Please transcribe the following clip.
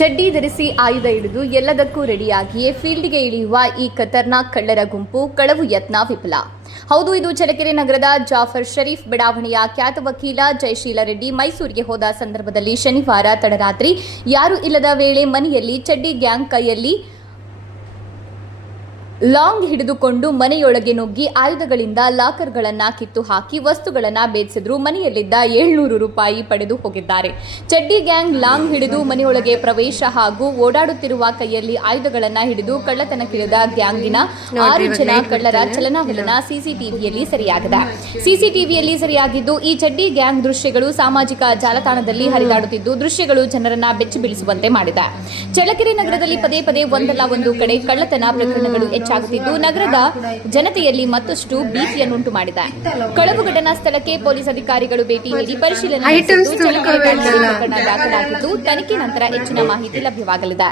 ಚಡ್ಡಿ ಧರಿಸಿ ಆಯುಧ ಹಿಡಿದು ಎಲ್ಲದಕ್ಕೂ ರೆಡಿಯಾಗಿಯೇ ಫೀಲ್ಡ್ಗೆ ಇಳಿಯುವ ಈ ಖತರ್ನಾಕ್ ಕಳ್ಳರ ಗುಂಪು ಕಳವು ಯತ್ನ ವಿಫಲ. ಹೌದು, ಇದು ಚಳ್ಳಕೆರೆ ನಗರದ ಜಾಫರ್ ಶರೀಫ್ ಬಡಾವಣೆಯ ಖ್ಯಾತ ವಕೀಲ ಜಯಶೀಲ ರೆಡ್ಡಿ ಮೈಸೂರಿಗೆ ಹೋದ ಸಂದರ್ಭದಲ್ಲಿ ಶನಿವಾರ ತಡರಾತ್ರಿ ಯಾರು ಇಲ್ಲದ ವೇಳೆ ಮನೆಯಲ್ಲಿ ಚಡ್ಡಿ ಗ್ಯಾಂಗ್ ಕೈಯಲ್ಲಿ ಲಾಂಗ್ ಹಿಡಿದುಕೊಂಡು ಮನೆಯೊಳಗೆ ನುಗ್ಗಿ ಆಯುಧಗಳಿಂದ ಲಾಕರ್ಗಳನ್ನು ಕಿತ್ತು ಹಾಕಿ ವಸ್ತುಗಳನ್ನ ಬೇಯಿಸಿದ್ರು ಮನೆಯಲ್ಲಿದ್ದ ಏಳ್ನೂರು ರೂಪಾಯಿ ಪಡೆದು ಹೋಗಿದ್ದಾರೆ. ಚಡ್ಡಿ ಗ್ಯಾಂಗ್ ಲಾಂಗ್ ಹಿಡಿದು ಮನೆಯೊಳಗೆ ಪ್ರವೇಶ ಹಾಗೂ ಓಡಾಡುತ್ತಿರುವ ಕೈಯಲ್ಲಿ ಆಯುಧಗಳನ್ನ ಹಿಡಿದು ಕಳ್ಳತನಕ್ಕಿಳಿದ ಗ್ಯಾಂಗಿನ ಆರು ಜನ ಕಳ್ಳರ ಚಲನವಲನ ಸಿಸಿಟಿವಿಯಲ್ಲಿ ಸೆರೆಯಾಗಿದೆ. ಸಿಸಿಟಿವಿಯಲ್ಲಿ ಸರಿಯಾಗಿದ್ದು ಈ ಚಡ್ಡಿ ಗ್ಯಾಂಗ್ ದೃಶ್ಯಗಳು ಸಾಮಾಜಿಕ ಜಾಲತಾಣದಲ್ಲಿ ಹರಿದಾಡುತ್ತಿದ್ದು ದೃಶ್ಯಗಳು ಜನರನ್ನ ಬೆಚ್ಚಿ ಬೀಳಿಸುವಂತೆ ಮಾಡಿದೆ. ಚಳ್ಳಕೆರೆ ನಗರದಲ್ಲಿ ಪದೇ ಪದೇ ಒಂದಲ್ಲ ಒಂದು ಕಡೆ ಕಳ್ಳತನ ಪ್ರಕರಣಗಳು ಹೆಚ್ಚಾಗುತ್ತಿದ್ದು ನಗರದ ಜನತೆಯಲ್ಲಿ ಮತ್ತಷ್ಟು ಭೀತಿಯನ್ನುಂಟು ಮಾಡಿದೆ. ಕಳವು ಘಟನಾ ಸ್ಥಳಕ್ಕೆ ಪೊಲೀಸ್ ಅಧಿಕಾರಿಗಳು ಭೇಟಿ ನೀಡಿ ಪರಿಶೀಲನೆ ಪ್ರಕರಣ ದಾಖಲಾಗಿದ್ದು ತನಿಖೆ ನಂತರ ಹೆಚ್ಚಿನ ಮಾಹಿತಿ ಲಭ್ಯವಾಗಲಿದೆ.